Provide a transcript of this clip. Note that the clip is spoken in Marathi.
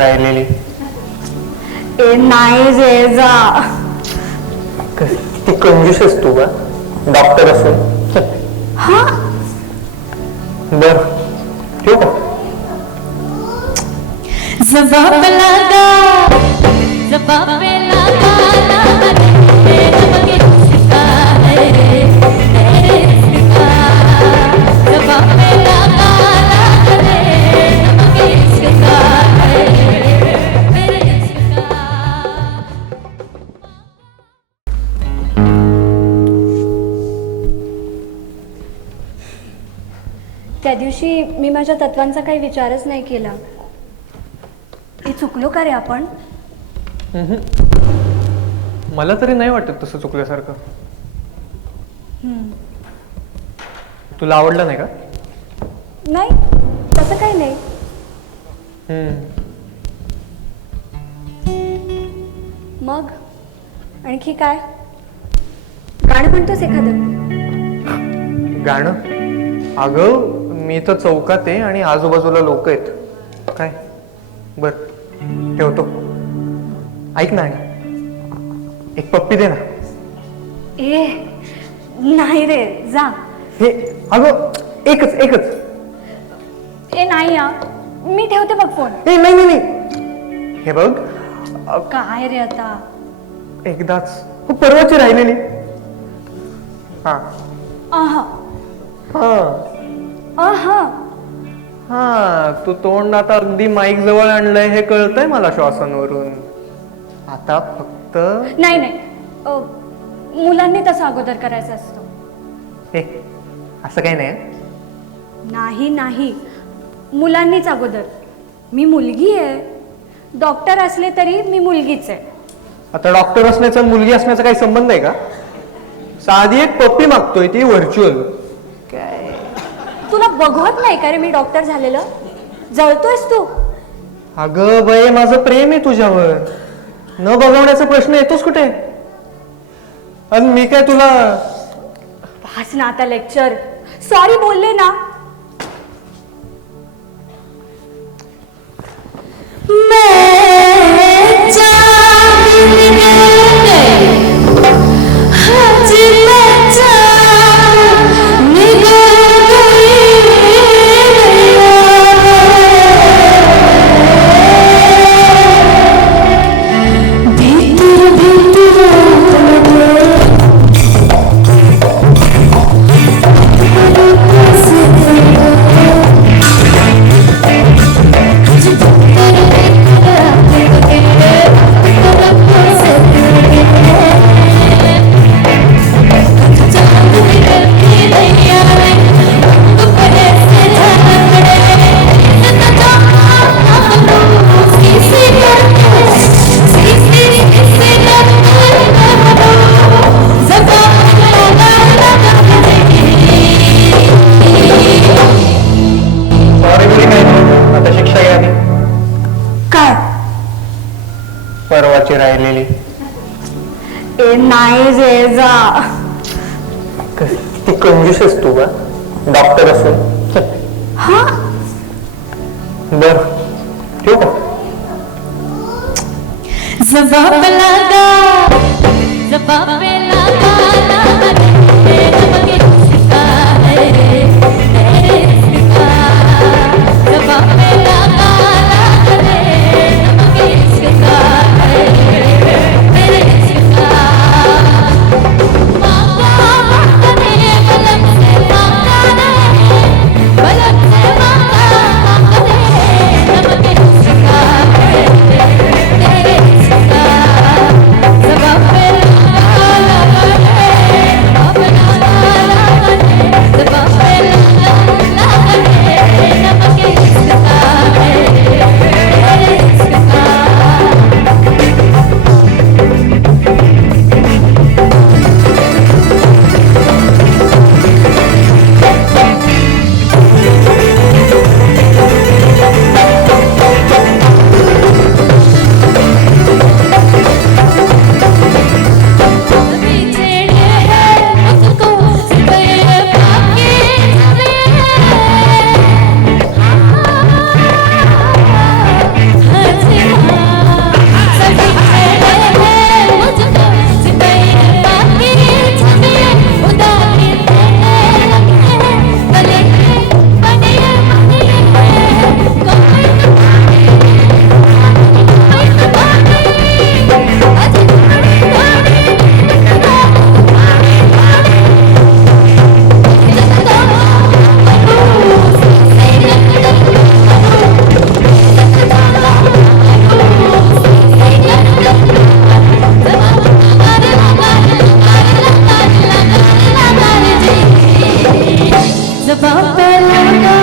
राहिलेली. ए नाही रे जा. किती कंजूस आहेस तू का डॉक्टर असून. हा बर ठेवू का. जबाब लगा जबाब लगा तेरा मगे इसका है तेरे इसका जबाब लगा तेरा मगे इसका है तेरे इसका. त्या दिवशी मी माझ्या तत्वांचा काही विचारच नाही केला. हे चुकलो का रे आपण. मला तरी नाही वाटत तसं चुकल्यासारखं. तुला आवडलं नाही का. नाही तसं काही नाही. मग आणखी काय गाणं म्हणतोस एखादं. गाणं. अगं मी तर चौकात आहे आणि आजूबाजूला लोक आहेत. काय बर ठेवतो. ऐक ना एक पप्पी दे ना. ए नाही रे जा. हे अगं एकच एकच. ए नाही या मी ठेवते बघ फोन. ए नाही नाही नाही. हे बघ काय रे आता. एकदाच परवाची राहिलेली. हा आहा हा आहा. हा तू तोंड आता अगदी माईक जवळ आणलंय हे कळतंय मला श्वासांवरून. आता फक्त नाही नाही मुलांनी तसं अगोदर करायचं असतं. हे असं काही नाही. नाही नाही मुलांनीच अगोदर. मी मुलगी आहे. डॉक्टर असले तरी मी मुलगीच आहे. आता डॉक्टर असण्याचा मुलगी असण्याचा काही संबंध आहे का. साधी एक पप्पी मागतोय ती व्हर्च्युअल. काय तुला बघवत नाही का रे मी डॉक्टर झालेलं. जळतोयस तू. अगं बाई माझं प्रेम आहे तुझ्यावर. न बघवण्याचा प्रश्न येतोच कुठे. आणि मी काय तुला. पास ना आता लेक्चर. सॉरी बोलले ना. परवाची राहिलेली. ए नाही रे जा. किती कंजूस आहेस तू का डॉक्टर असून. हा बर ठेवू का. जबाब लगा जबाब लगा तेरा मगे इसका है तेरे इसका जबाब लगा तेरा मगे इसका है तेरे इसका. मांगा मांगने बलम से मांगा रे बलम से मांगा रे मगे इसका है तेरे इसका. जबाब लगा बापाला